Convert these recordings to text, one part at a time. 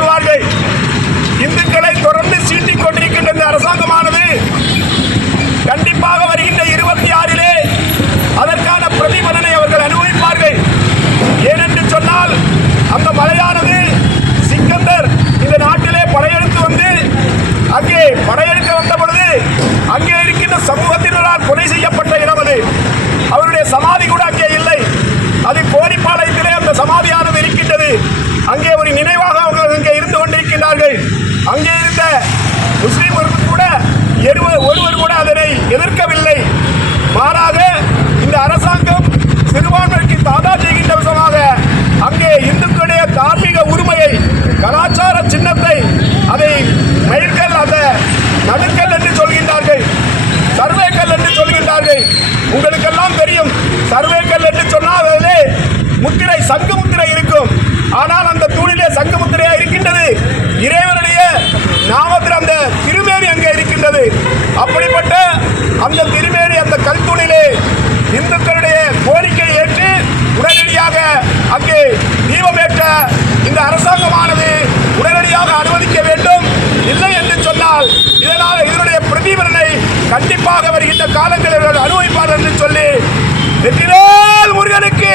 போடுவார்கள் அந்த திருமேனி அந்த கல்துணிலே இந்துக்களுடைய கோரிக்கை ஏற்று உடனடியாக அங்கே தீபமேற்ற இந்த அரசாங்கமானது உடனடியாக அனுமதிக்க வேண்டும். இல்லை என்று சொன்னால் இதனால் இதனுடைய பிரதிபலனை கண்டிப்பாக வருகின்ற காலங்களில் அனுபவிப்பார் என்று சொல்லி வெற்றிவேல் முருகனுக்கு.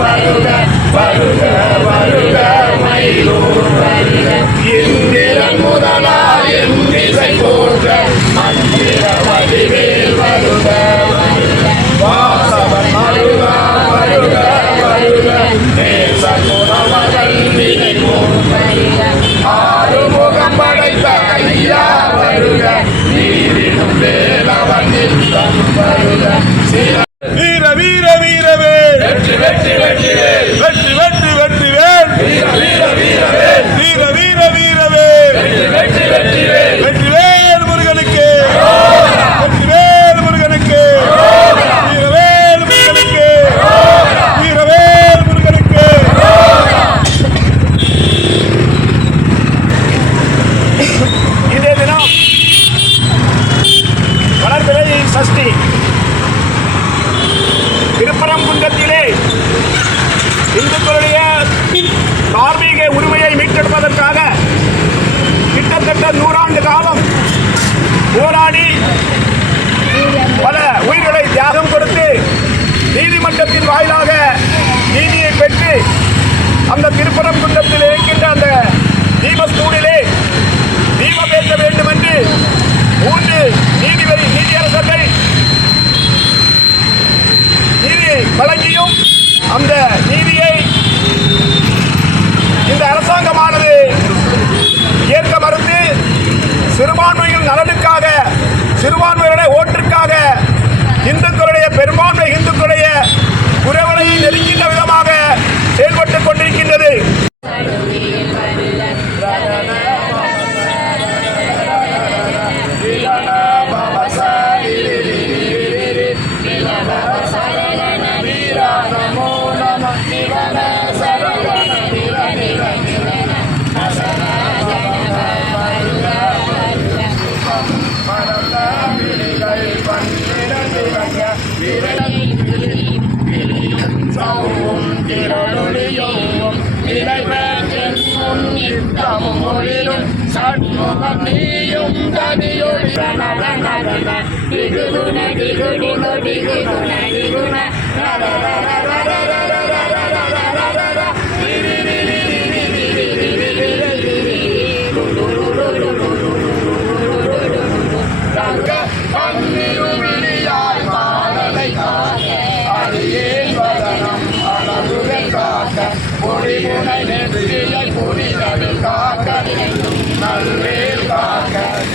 வருக வருக வருக மயிலூர் வருக இந்திரன் முதலா என் திசை போன்ற மந்திர வடிவேல் வருக வாசவன் வருக வருக வருக நேச குணமகள் நிலை போன்ற ஆறுமுகம் படைத்த ஐயா வருக நீரிடும் வேலவன் வருக வெற்றியே நூறாண்டு காலம் போராடி பல உயிர்களை தியாகம் கொடுத்து நீதிமன்றத்தின் வாயிலாக நீதியை பெற்று அந்த திருப்பரம் குன்றத்திலே போரிலும் சண்முகம் நீயும் தனியொழி திகுண திகுணி திகுண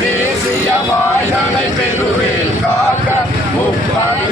பேசிய தேசிய பெருவில் காக்க முப்பது